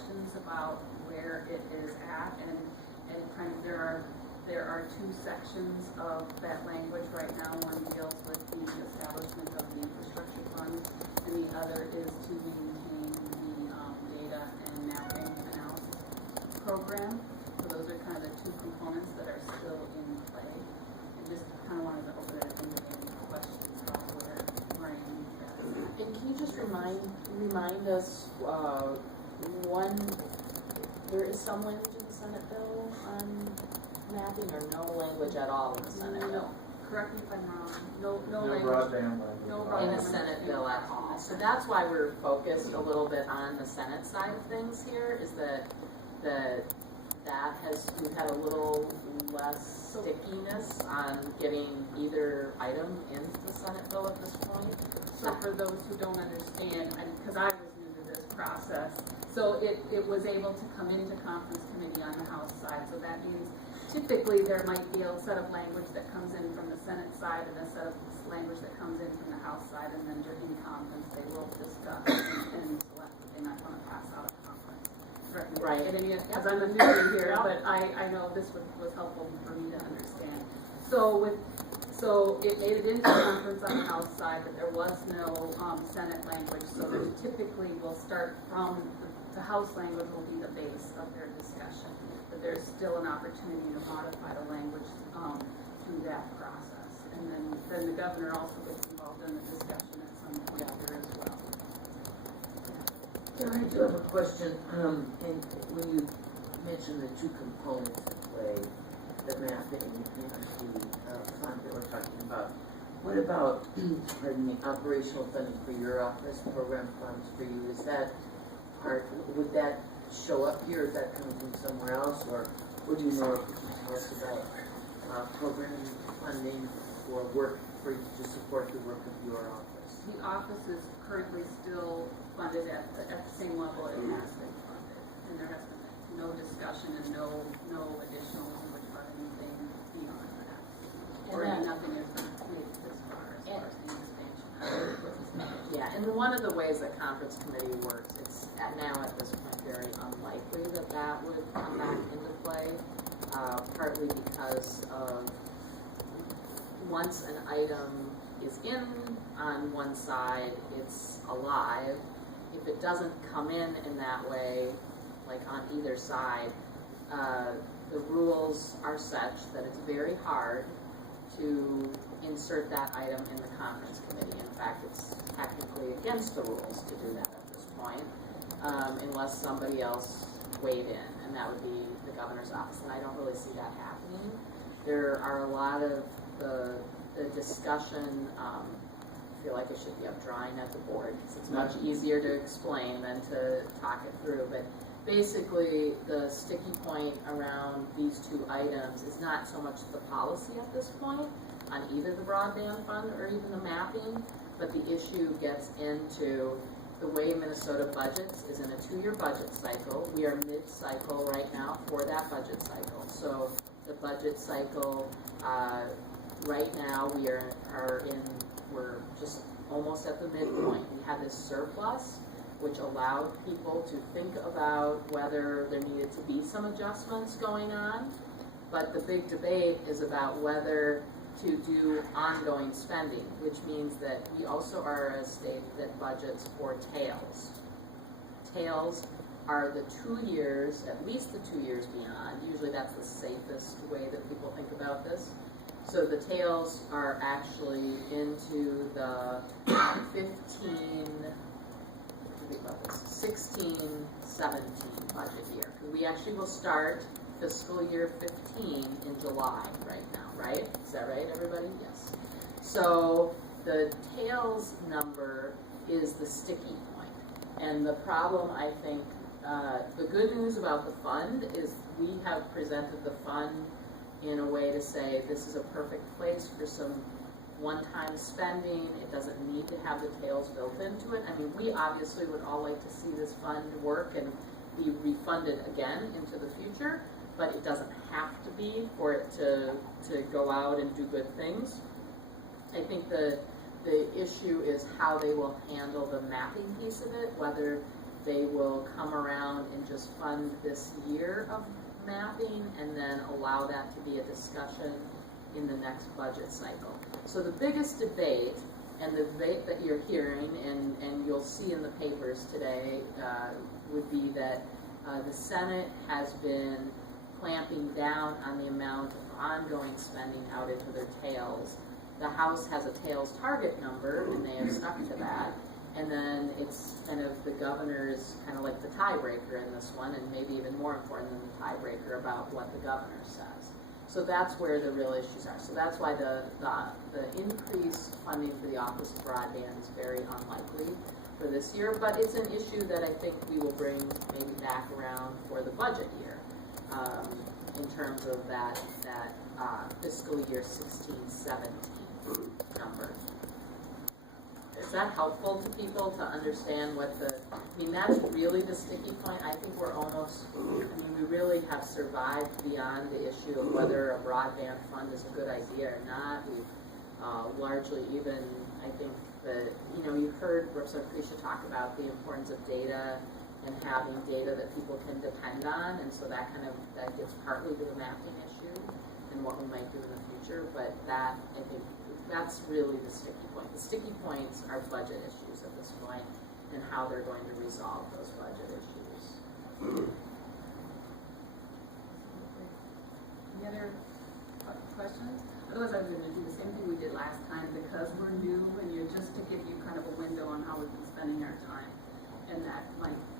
questions about where it is at, and kind of there are two sections of that language right now. One deals with the establishment of the infrastructure fund, and the other is to maintain the data and mapping analysis program. So those are kind of the two components that are still in play. And just kind of wanted to open it up into any questions about where that is. And can you just remind us one, there is some language in the Senate bill on mapping, or no language at all in the Senate bill? Correct me if I'm wrong. No No language. broadband language. No In broadband the Senate language. bill at all. So that's why we're focused a little bit on the Senate side of things here, is that we've had a little less stickiness on getting either item into the Senate bill at this point. So for those who don't understand, because I was new to this process, so it was able to come into conference committee on the House side. So that means typically there might be a set of language that comes in from the Senate side and a set of language that comes in from the House side, and then during conference they will discuss and select what they might want to pass out of conference. Right. Because I'm a newbie here, but I know this was helpful for me to understand. So it made it into conference on the House side, but there was no Senate language. So there's typically will start from the House language will be the base of their discussion, but there's still an opportunity to modify the language through that process. And then the governor also gets involved in the discussion at some point here as well. Yeah, I do have a question. And when you mentioned the two components at play, the mapping and the fund that we're talking about, what about, pardon me, operational funding for your office, program funds for you? Is that part, would that show up here, or is that coming from somewhere else, or what do you know if you can tell us about program funding for work for you to support the work of your office? The office is currently still funded at the same level it has been funded, and there has been no discussion and no additional language about anything beyond that. Or nothing has been made this far as the expansion. Yeah, and one of the ways that conference committee works, it's now at this point very unlikely that would come back into play, partly because of once an item is in on one side, it's alive. If it doesn't come in that way, like on either side, the rules are such that it's very hard to insert that item in the conference committee. In fact, it's technically against the rules to do that at this point, unless somebody else weighed in, and that would be the governor's office, and I don't really see that happening. There are a lot of the discussion, I feel like it should be up drawing at the board, because it's much easier to explain than to talk it through, but basically the sticky point around these two items is not so much the policy at this point on either the broadband fund or even the mapping, but the issue gets into the way Minnesota budgets is in a 2-year budget cycle. We are mid-cycle right now for that budget cycle. So the budget cycle, right now we're just almost at the midpoint. We had this surplus, which allowed people to think about whether there needed to be some adjustments going on. But the big debate is about whether to do ongoing spending, which means that we also are a state that budgets for tails. Tails are the 2 years, at least the 2 years beyond. Usually that's the safest way that people think about this. So the tails are actually into the 16, 17 budget year. We actually will start fiscal year 15 in July right now, right? Is that right, everybody? Yes. So the tails number is the sticky point. And the problem, I think, the good news about the fund is we have presented the fund in a way to say this is a perfect place for some one-time spending. It doesn't need to have the tails built into it. I mean, we obviously would all like to see this fund work and be refunded again into the future, but it doesn't have to be for it to go out and do good things. I think the issue is how they will handle the mapping piece of it, whether they will come around and just fund this year of mapping and then allow that to be a discussion in the next budget cycle. So the biggest debate, and the debate that you're hearing, and you'll see in the papers today, would be that the Senate has been clamping down on the amount of ongoing spending out into their tails. The House has a tails target number, and they have stuck to that. And then it's kind of the governor's kind of like the tiebreaker in this one, and maybe even more important than the tiebreaker about what the governor says. So that's where the real issues are. So that's why the increased funding for the Office of Broadband is very unlikely for this year, but it's an issue that I think we will bring maybe back around for the budget year, in terms of that fiscal year 16-17 number. Is that helpful to people to understand what that's really the sticky point? I think we're almost, we really have survived beyond the issue of whether a broadband fund is a good idea or not. We've largely even, I think that, you heard Representative Krisha talk about the importance of data and having data that people can depend on, and so that gets partly to the mapping issue and what we might do in the future, but that, I think, that's really the sticky point. The sticky points are budget issues at this point and how they're going to resolve those budget issues. Any other questions? Otherwise, I was going to do the same thing we did last time, because we're new and just to give you kind of a window on how we've been spending our time. And that might